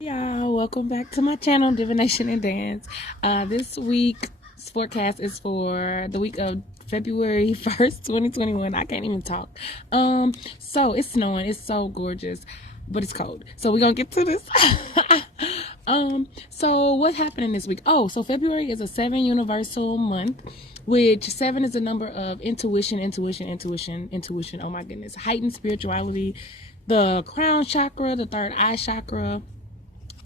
Y'all, welcome back to my channel, Divination and Dance. This week's forecast is for the week of February 1st, 2021. I can't even talk. So it's snowing. It's so gorgeous, but it's cold. So we're gonna get to this. So what's happening this week? Oh, so February is a 7 universal month, which 7 is the number of intuition. Oh my goodness. Heightened spirituality, the crown chakra, the third eye chakra,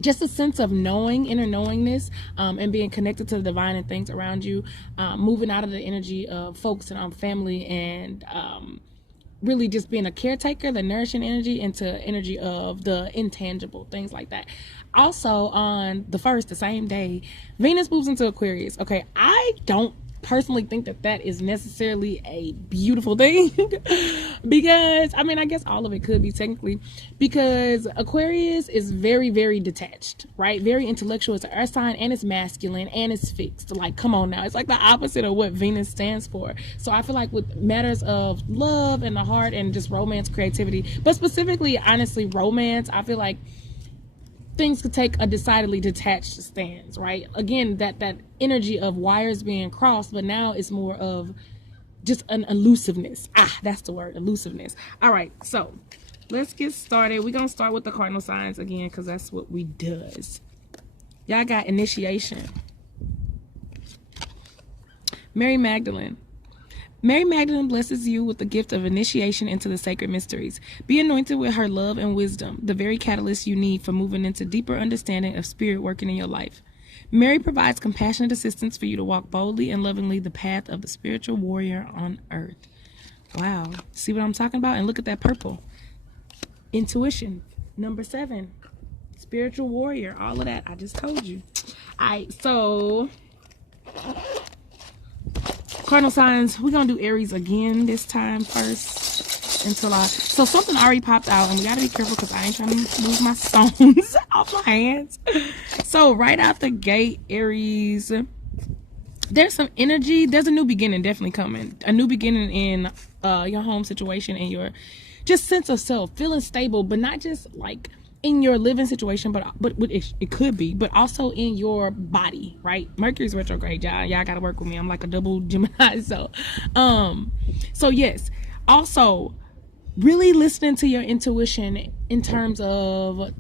just a sense of knowing, inner knowingness, and being connected to the divine and things around you, moving out of the energy of focusing on family and really just being a caretaker, the nourishing energy, into energy of the intangible, things like that. Also on the 1st, the same day, Venus moves into Aquarius. Okay, I don't personally think that that is necessarily a beautiful thing because I mean, I guess all of it could be technically, because Aquarius is very, very detached, right? Very intellectual. It's an earth sign and it's masculine and it's fixed. Like, come on now, it's like the opposite of what Venus stands for. So I feel like with matters of love and the heart and just romance, creativity, but specifically, honestly, romance, I feel like things could take a decidedly detached stance, right? Again, that energy of wires being crossed, but now it's more of just an elusiveness. That's the word, elusiveness. All right, so let's get started. We're gonna start with the cardinal signs again, because that's what we does. Y'all got initiation. Mary Magdalene. Mary Magdalene blesses you with the gift of initiation into the sacred mysteries. Be anointed with her love and wisdom, the very catalyst you need for moving into deeper understanding of spirit working in your life. Mary provides compassionate assistance for you to walk boldly and lovingly the path of the spiritual warrior on earth. Wow. See what I'm talking about? And look at that purple. Intuition. Number 7. Spiritual warrior. All of that. I just told you. All right. So cardinal signs, we're gonna do Aries again this time first until so something already popped out, and we gotta be careful because I ain't trying to lose my stones off my hands. So right out the gate, Aries, there's some energy. There's a new beginning definitely coming, a new beginning in your home situation and your just sense of self, feeling stable, but not just like in your living situation, but it could be, but also in your body, right? Mercury's retrograde, y'all gotta work with me. I'm like a double Gemini. So yes, also really listening to your intuition in terms of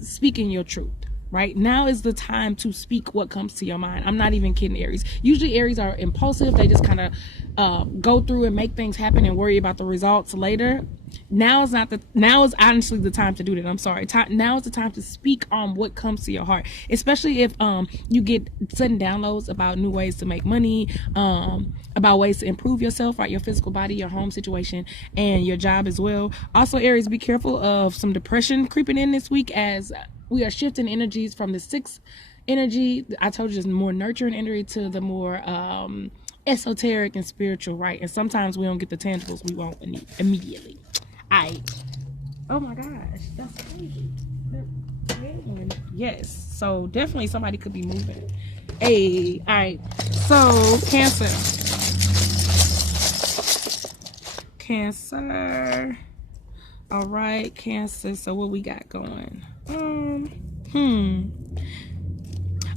speaking your truth. Right now is the time to speak what comes to your mind. I'm not even kidding, Aries. Usually Aries are impulsive. They just kind of go through and make things happen and worry about the results later. Now is honestly the time to do that. I'm sorry. Now is the time to speak on what comes to your heart, especially if you get sudden downloads about new ways to make money, about ways to improve yourself, right? Your physical body, your home situation, and your job as well. Also, Aries, be careful of some depression creeping in this week as we are shifting energies from the 6th energy, I told you, just more nurturing energy, to the more esoteric and spiritual, right? And sometimes we don't get the tangibles we want immediately. Oh my gosh, that's crazy. Yes, so definitely somebody could be moving. Hey, all right. So Cancer. All right, Cancer. So what we got going?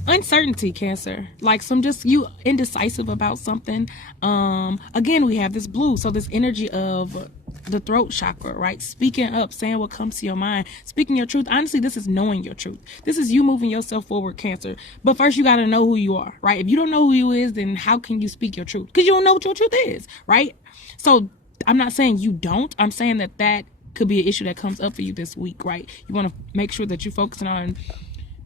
Uncertainty, Cancer. Like some just you indecisive about something. Again, we have this blue, so this energy of the throat chakra, right? Speaking up, saying what comes to your mind, speaking your truth. Honestly, this is knowing your truth. This is you moving yourself forward, Cancer. But first, you got to know who you are, right? If you don't know who you is, then how can you speak your truth? Because you don't know what your truth is, right? So I'm not saying you don't. I'm saying that could be an issue that comes up for you this week, right? You want to make sure that you're focusing on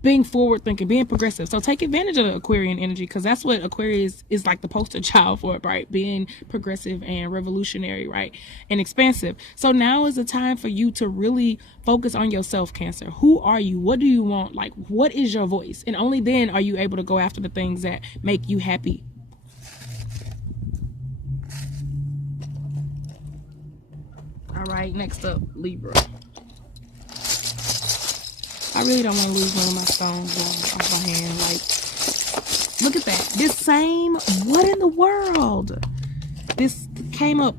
being forward thinking, being progressive. So take advantage of the Aquarian energy, because that's what Aquarius is like, the poster child for it, right? Being progressive and revolutionary, right? And expansive. So now is the time for you to really focus on yourself, Cancer. Who are you? What do you want? Like, what is your voice? And only then are you able to go after the things that make you happy. All right, next up, Libra. I really don't want to lose one of my stones off my hand. Like, look at that. This same, what in the world? This came up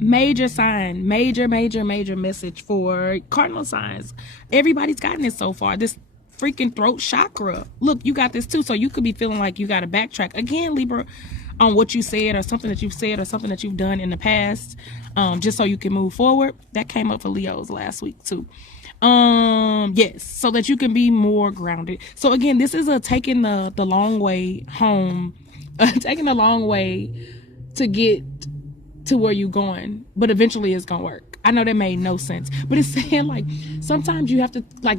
major sign, major message for cardinal signs. Everybody's gotten it so far. This freaking throat chakra. Look, you got this too. So you could be feeling like you got to backtrack again, Libra, on what you said or something that you've said or something that you've done in the past, just so you can move forward. That came up for Leos last week too. Yes, so that you can be more grounded. So again, this is a taking the long way home, taking the long way to get to where you're going, but eventually it's gonna work. I know that made no sense, but it's saying like sometimes you have to like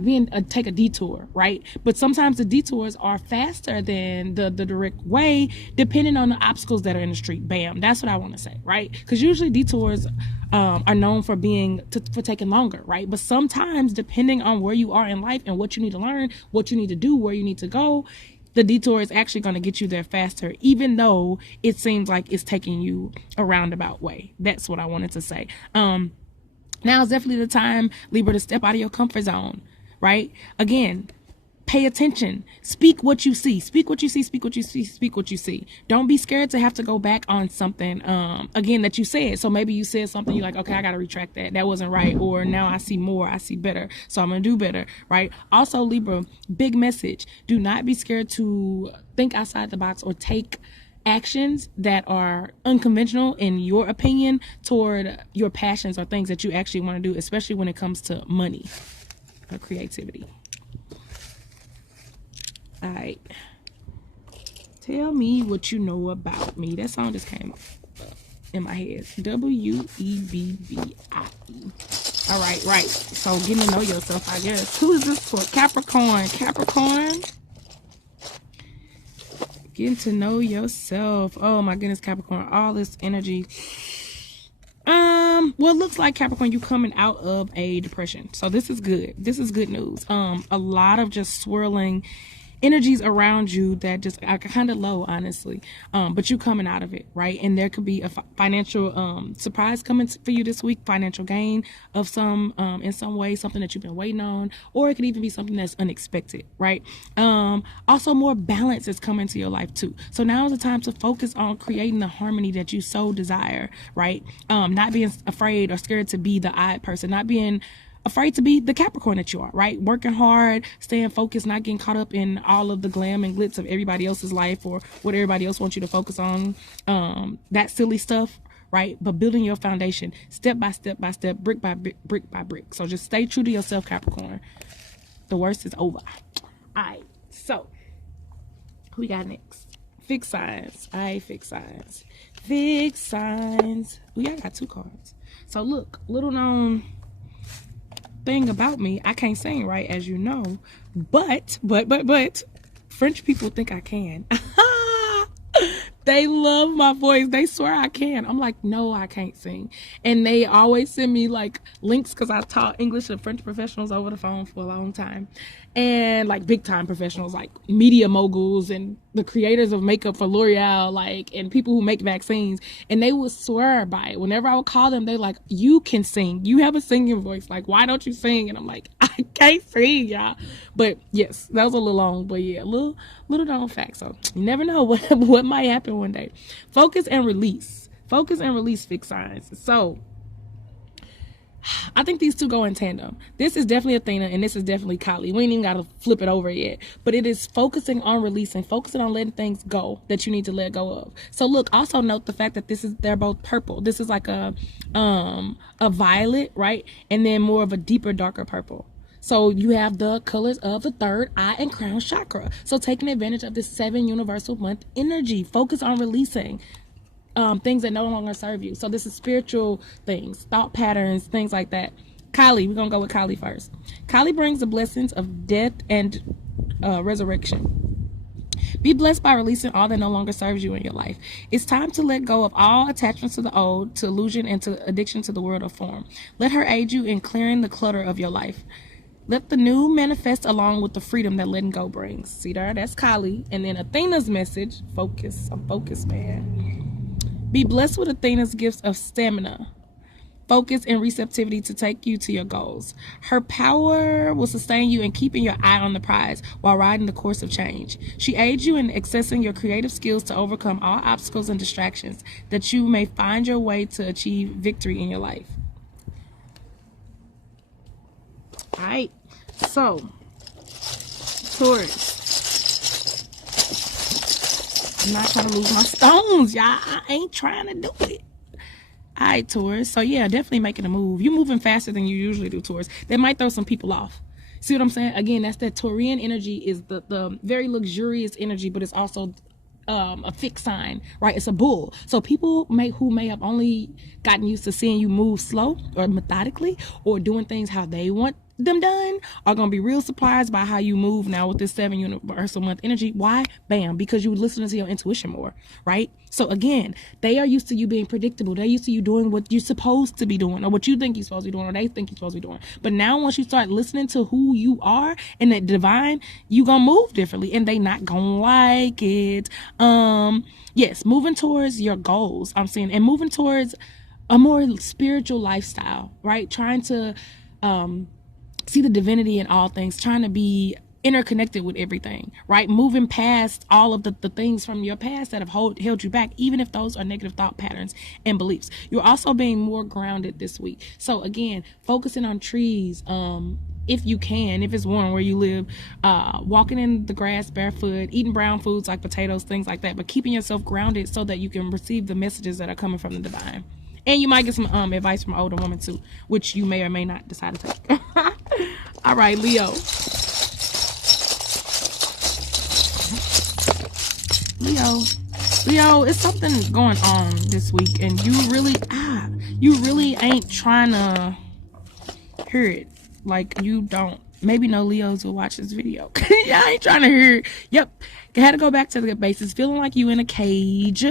take a detour, right? But sometimes the detours are faster than the direct way, depending on the obstacles that are in the street. Bam, that's what I want to say, right? Because usually detours are known for for taking longer, right? But sometimes, depending on where you are in life and what you need to learn, what you need to do, where you need to go, the detour is actually going to get you there faster, even though it seems like it's taking you a roundabout way. That's what I wanted to say. Now is definitely the time, Libra, to step out of your comfort zone, right? Again, pay attention. Speak what you see. Speak what you see. Speak what you see. Speak what you see. Don't be scared to have to go back on something, again, that you said. So maybe you said something, you're like, okay, I got to retract that. That wasn't right. Or now I see more. I see better. So I'm going to do better, right? Also, Libra, big message. Do not be scared to think outside the box or take actions that are unconventional in your opinion toward your passions or things that you actually want to do, especially when it comes to money or creativity. All right, tell me what you know about me. That song just came up in my head. WEBBIE. All right, right. So getting to know yourself, I guess. Who is this for? Capricorn. Capricorn. Getting to know yourself. Oh my goodness, Capricorn. All this energy. Well, it looks like Capricorn, you coming out of a depression. So this is good. This is good news. A lot of just swirling energies around you that just are kind of low, honestly, but you coming out of it, right? And there could be a financial surprise coming for you this week, financial gain of some in some way, something that you've been waiting on, or it could even be something that's unexpected, right? Also, more balance is coming to your life too. So now is the time to focus on creating the harmony that you so desire, right? Not being afraid or scared to be the odd person, not being afraid to be the Capricorn that you are, right? Working hard, staying focused, not getting caught up in all of the glam and glitz of everybody else's life or what everybody else wants you to focus on, that silly stuff, right? But building your foundation step by step by step, brick by brick by brick. So just stay true to yourself, Capricorn. The worst is over. All right, so who we got next? Fixed signs. All right, fixed signs. Fixed signs. I got two cards. So look, little known thing about me, I can't sing, right, as you know, but French people think I can. They love my voice. They swear I can. I'm like, no, I can't sing. And they always send me like links, because I taught English to French professionals over the phone for a long time. And like big time professionals, like media moguls and the creators of makeup for L'Oreal, like, and people who make vaccines. And they would swear by it. Whenever I would call them, they're like, you can sing. You have a singing voice. Like, why don't you sing? And I'm like, I can't sing, y'all. But yes, that was a little long, but yeah, little known fact. So you never know what might happen one day. Focus and release. Focus and release, fixed signs. So I think these two go in tandem. This is definitely Athena and this is definitely Kali. We ain't even got to flip it over yet. But it is focusing on releasing, focusing on letting things go that you need to let go of. So look, also note the fact that they're both purple. This is like a violet, right? And then more of a deeper, darker purple. So you have the colors of the third eye and crown chakra. So taking advantage of this 7 universal month energy. Focus on releasing things that no longer serve you. So this is spiritual things, thought patterns, things like that. Kali, we're going to go with Kali first. Kali brings the blessings of death and resurrection. Be blessed by releasing all that no longer serves you in your life. It's time to let go of all attachments to the old, to illusion, and to addiction to the world of form. Let her aid you in clearing the clutter of your life. Let the new manifest along with the freedom that letting go brings. See there? That's Kali. And then Athena's message, focus. I'm focused, man. Be blessed with Athena's gifts of stamina, focus, and receptivity to take you to your goals. Her power will sustain you in keeping your eye on the prize while riding the course of change. She aids you in accessing your creative skills to overcome all obstacles and distractions, that you may find your way to achieve victory in your life. All right. So, Taurus. I'm not trying to lose my stones, y'all. I ain't trying to do it. All right, Taurus. So, yeah, definitely making a move. You're moving faster than you usually do, Taurus. That might throw some people off. See what I'm saying? Again, that's that Taurian energy is the very luxurious energy, but it's also a fixed sign, right? It's a bull. So people who may have only gotten used to seeing you move slow or methodically or doing things how they want them done are going to be real surprised by how you move now with this 7 universal month energy. Why? Bam, because you listen to your intuition more, right? So again, they are used to you being predictable. They're used to you doing what you're supposed to be doing or what you think you're supposed to be doing or they think you're supposed to be doing. But now once you start listening to who you are and that divine, you going to move differently and they not going to like it. Yes, moving towards your goals, I'm seeing, and moving towards a more spiritual lifestyle, right? Trying to, see the divinity in all things, trying to be interconnected with everything, right? Moving past all of the things from your past that have held you back, even if those are negative thought patterns and beliefs. You're also being more grounded this week. So again, focusing on trees, if you can, if it's warm where you live, walking in the grass barefoot, eating brown foods like potatoes, things like that, but keeping yourself grounded so that you can receive the messages that are coming from the divine. And you might get some advice from an older woman too, which you may or may not decide to take. All right, Leo. Leo, it's something going on this week, and you really ain't trying to hear it. Like, you don't. Maybe no Leos will watch this video. Yeah, I ain't trying to hear it. Yep. I had to go back to the basics. Feeling like you in a cage.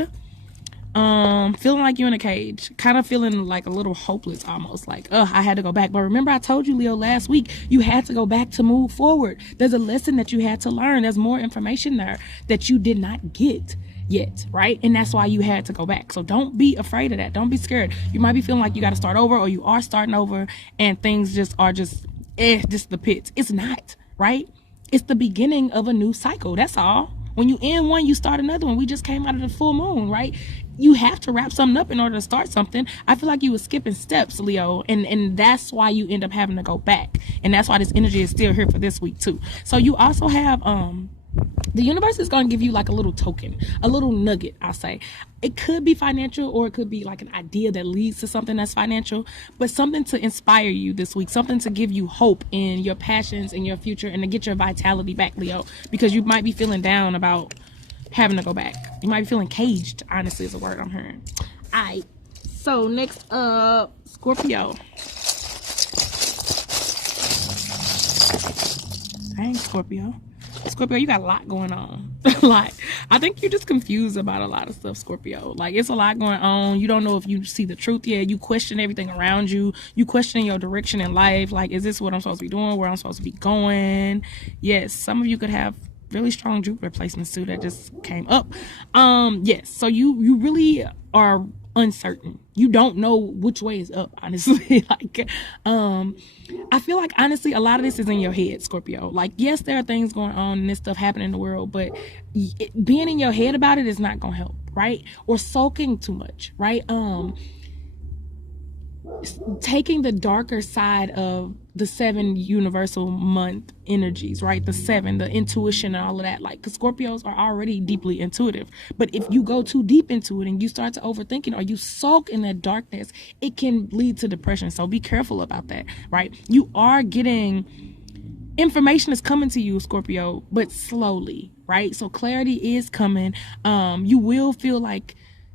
Feeling like you're in a cage, kind of feeling like a little hopeless almost, like, I had to go back. But remember, I told you, Leo, last week, you had to go back to move forward. There's a lesson that you had to learn. There's more information there that you did not get yet, right? And that's why you had to go back. So don't be afraid of that. Don't be scared. You might be feeling like you got to start over, or you are starting over and things just are just the pits. It's not, right? It's the beginning of a new cycle. That's all. When you end one, you start another one. We just came out of the full moon, right? You have to wrap something up in order to start something. I feel like you were skipping steps, Leo, and that's why you end up having to go back. And that's why this energy is still here for this week too. So you also have the universe is going to give you like a little token, a little nugget, I'll say. It could be financial, or it could be like an idea that leads to something that's financial, but something to inspire you this week, something to give you hope in your passions and your future, and to get your vitality back, Leo, because you might be feeling down about having to go back. You might be feeling caged, honestly, is a word I'm hearing. All right, so next up, Scorpio. Dang, Scorpio, you got a lot going on. A lot. I think you're just confused about a lot of stuff, Scorpio. Like, it's a lot going on. You don't know if you see the truth yet. You question everything around you. You question your direction in life. Like, is this what I'm supposed to be doing? Where I'm supposed to be going? Yes, some of you could have really strong Jupiter placements too that just came up. Yes, so you really are uncertain. You don't know which way is up, honestly. Like, I feel like, honestly, a lot of this is in your head, Scorpio. Like, yes, there are things going on and this stuff happening in the world, but being in your head about it is not gonna help, right? Or sulking too much, right? Taking the darker side of the 7 universal month energies, right? The 7, the intuition and all of that. Like, 'cause Scorpios are already deeply intuitive, but if you go too deep into it and you start to overthink it, or you sulk in that darkness, it can lead to depression. So be careful about that, right? You are getting information is coming to you, Scorpio, but slowly, right? So clarity is coming. You will feel like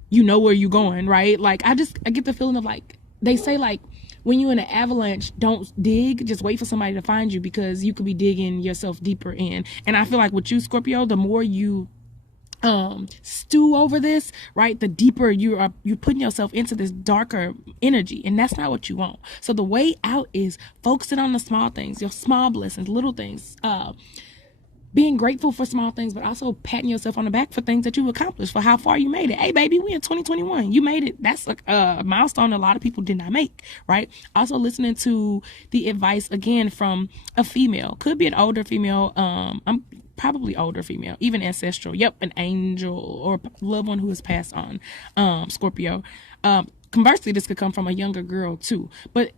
you know where you're going, right? Like, I get the feeling of, like, they say, like, when you're in an avalanche, don't dig, just wait for somebody to find you, because you could be digging yourself deeper in. And I feel like with you, Scorpio, the more you stew over this, right, the deeper you're putting yourself into this darker energy, and that's not what you want. So the way out is focusing on the small things, your small blessings, little things, being grateful for small things, but also patting yourself on the back for things that you accomplished, for how far you made it. Hey, baby, we in 2021. You made it. That's a milestone a lot of people did not make, right? Also listening to the advice, again, from a female. Could be an older female. I'm probably older female, even ancestral. Yep, an angel or loved one who has passed on, Scorpio. Conversely, this could come from a younger girl too. But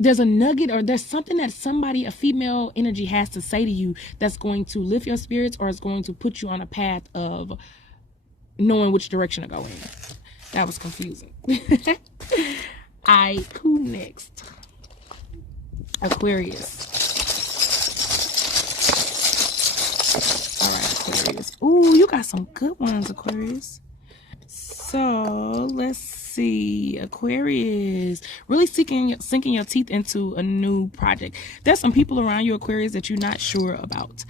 there's a nugget, or there's something that somebody, a female energy, has to say to you that's going to lift your spirits, or is going to put you on a path of knowing which direction to go in. That was confusing. Who next? Aquarius. All right, Aquarius. Ooh, you got some good ones, Aquarius. So let's see. Aquarius, really sinking your teeth into a new project. There's some people around you, Aquarius, that you're not sure about.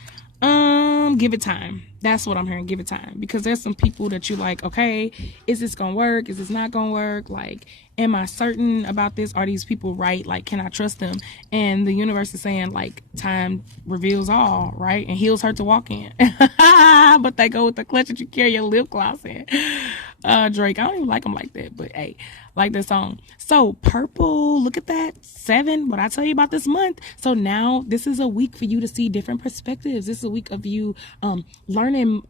Give it time. That's what I'm hearing. Give it time, because there's some people that you're like, okay, is this gonna work? Is this not gonna work? Like, am I certain about this? Are these people right? Like, can I trust them? And the universe is saying, like, time reveals all, right? And heels hurt to walk in. But they go with the clutch that you carry your lip gloss in. Drake, I don't even like them like that, but hey, like this song. So purple, look at that, 7. What I tell you about this month. So now this is a week for you to see different perspectives. This is a week of you learning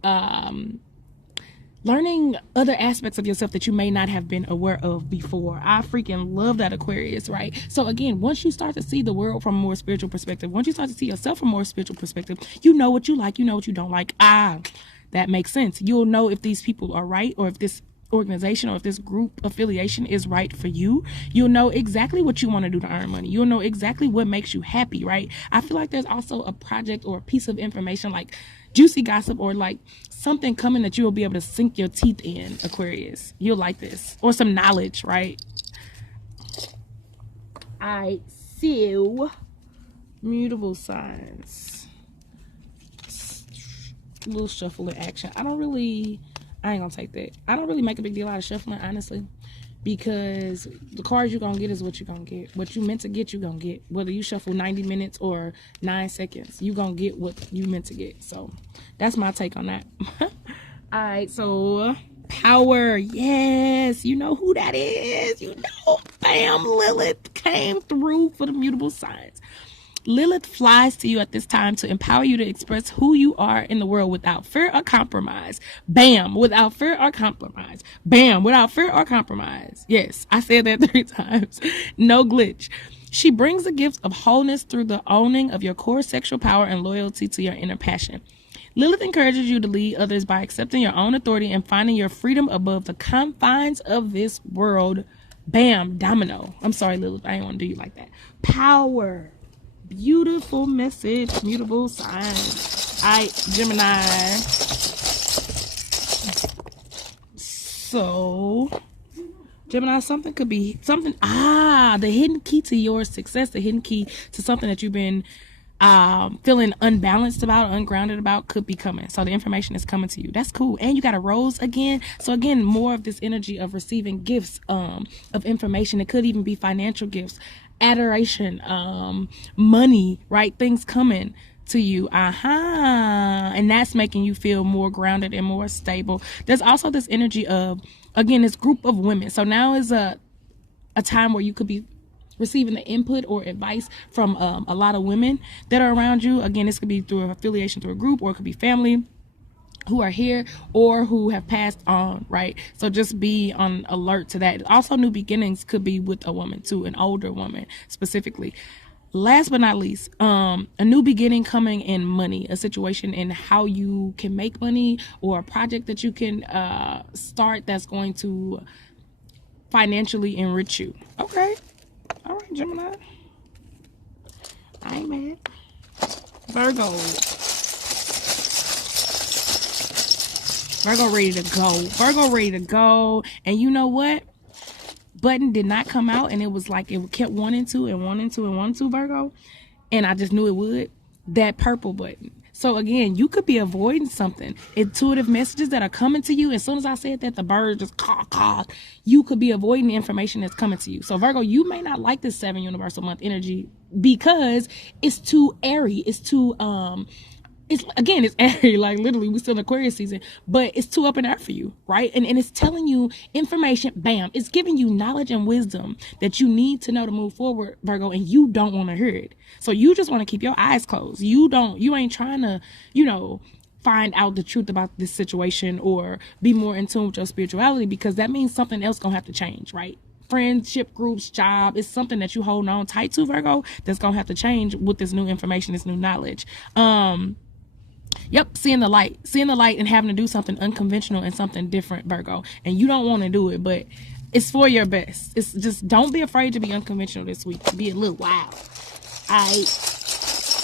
other aspects of yourself that you may not have been aware of before. I freaking love that, Aquarius, right? So again, once you start to see the world from a more spiritual perspective, once you start to see yourself from a more spiritual perspective, you know what you like, you know what you don't like. That makes sense. You'll know if these people are right, or if this organization or if this group affiliation is right for you. You'll know exactly what you want to do to earn money. You'll know exactly what makes you happy, right? I feel like there's also a project or a piece of information, like juicy gossip, or like something coming that you will be able to sink your teeth in, Aquarius. You'll like this. Or some knowledge, right? I see mutable signs. Little shuffle in action. I ain't gonna take that. I don't really make a big deal out of shuffling, honestly, because the cards you're gonna get is what you're gonna get. What you meant to get, you're gonna get. Whether you shuffle 90 minutes or 9 seconds, you're gonna get what you meant to get. So that's my take on that. All right, so power. Yes, you know who that is. You know, bam, Lilith came through for the mutable signs. Lilith flies to you at this time to empower you to express who you are in the world without fear or compromise. Bam, without fear or compromise. Bam, without fear or compromise. Yes, I said that 3 times. No glitch. She brings the gift of wholeness through the owning of your core sexual power and loyalty to your inner passion. Lilith encourages you to lead others by accepting your own authority and finding your freedom above the confines of this world. Bam, domino. I'm sorry, Lilith, I didn't want to do you like that. Power. Beautiful message, mutable signs. All right, Gemini. So, Gemini, something could be something. The hidden key to your success, the hidden key to something that you've been feeling unbalanced about, ungrounded about, could be coming. So the information is coming to you. That's cool. And you got a rose again. So again, more of this energy of receiving gifts of information. It could even be financial gifts, adoration, money, right? Things coming to you. And that's making you feel more grounded and more stable. There's also this energy of, again, this group of women. So now is a time where you could be receiving the input or advice from a lot of women that are around you. Again, this could be through an affiliation, through a group, or it could be family who are here or who have passed on, right? So just be on alert to that. Also, new beginnings could be with a woman too, an older woman specifically. Last but not least, a new beginning coming in money, a situation in how you can make money, or a project that you can start that's going to financially enrich you. Okay. All right, Gemini. I ain't mad. Virgo. Virgo ready to go. Virgo ready to go. And you know what? Button did not come out, and it was like it kept wanting to and wanting to and wanting to, Virgo. And I just knew it would. That purple button. So again, you could be avoiding something. Intuitive messages that are coming to you. As soon as I said that, the bird just caw. You could be avoiding the information that's coming to you. So Virgo, you may not like this 7 universal month energy because it's too airy. It's too it's airy, like literally we're still in Aquarius season, but it's too up in there for you, right? And it's telling you information, bam, it's giving you knowledge and wisdom that you need to know to move forward, Virgo, and you don't want to hear it. So you just want to keep your eyes closed. You ain't trying to, find out the truth about this situation or be more in tune with your spirituality, because that means something else gonna have to change, right? friendship groups, job. It's something that you hold on tight to, Virgo, that's gonna have to change with this new information, this new knowledge. Yep, seeing the light and having to do something unconventional and something different, Virgo. And you don't want to do it, but it's for your best. It's just, don't be afraid to be unconventional this week. Be a little wild.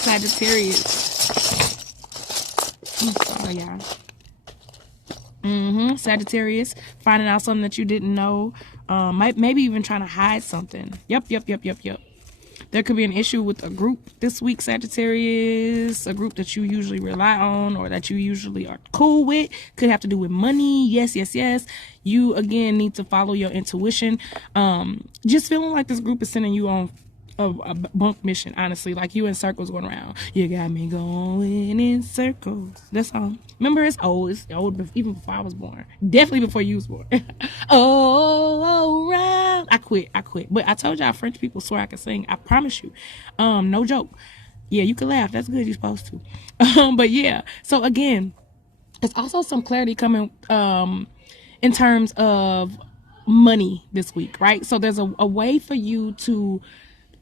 Sagittarius. Sorry, y'all. Sagittarius, finding out something that you didn't know. Maybe even trying to hide something. Yep. There could be an issue with a group this week, Sagittarius. A group that you usually rely on or that you usually are cool with. Could have to do with money. Yes. You, again, need to follow your intuition. Just feeling like this group is sending you on a bunk mission, honestly. Like you in circles going around. You got me going in circles. That's all. Remember, it's old even before I was born. Definitely before you was born. Oh, around. I quit. But I told y'all, French people swear I can sing. I promise you. No joke. Yeah, you can laugh. That's good. You're supposed to. But yeah. So again, there's also some clarity coming in terms of money this week, right? So there's a way for you to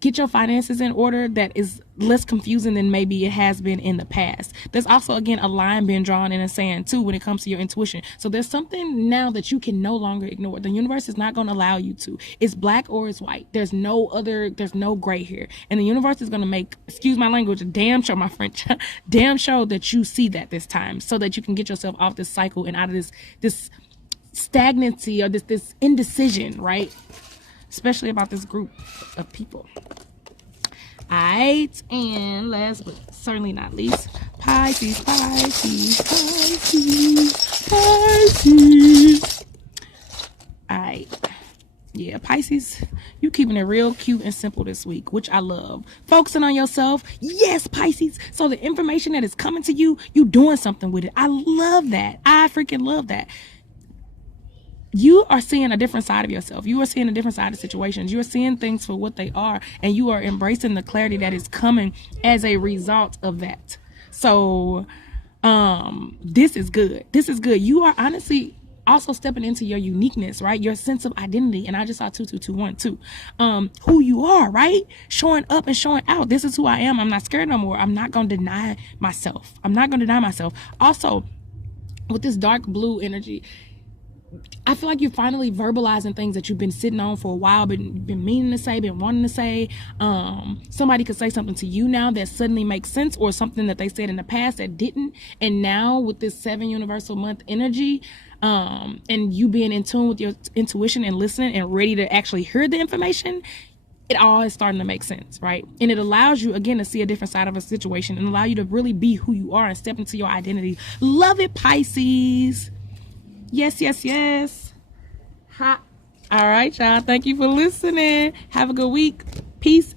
get your finances in order that is less confusing than maybe it has been in the past. There's also, again, a line being drawn in the sand too when it comes to your intuition. So there's something now that you can no longer ignore. The universe is not going to allow you to. It's black or it's white. There's no gray here. And the universe is going to make, excuse my language, damn show, my French, damn show that you see that this time, so that you can get yourself off this cycle and out of this stagnancy or this indecision, right? Especially about this group of people. Alright, and last but certainly not least, Pisces. Alright. Yeah, Pisces, you keeping it real cute and simple this week, which I love. Focusing on yourself. Yes, Pisces. So the information that is coming to you, you doing something with it. I love that. I freaking love that. You are seeing a different side of yourself. You are seeing a different side of situations. You are seeing things for what they are, and you are embracing the clarity that is coming as a result of that. So this is good. You are honestly also stepping into your uniqueness, right? Your sense of identity. And I just saw 2221 too. Who you are, right? Showing up and showing out. This is who I am. I'm not scared no more. I'm not going to deny myself. Also, with this dark blue energy, I feel like you're finally verbalizing things that you've been sitting on for a while, been meaning to say, been wanting to say. Somebody could say something to you now that suddenly makes sense, or something that they said in the past that didn't. And now with this 7 universal month energy, and you being in tune with your intuition and listening and ready to actually hear the information, it all is starting to make sense, right? And it allows you, again, to see a different side of a situation and allow you to really be who you are and step into your identity. Love it, Pisces. Yes. Ha. All right, y'all. Thank you for listening. Have a good week. Peace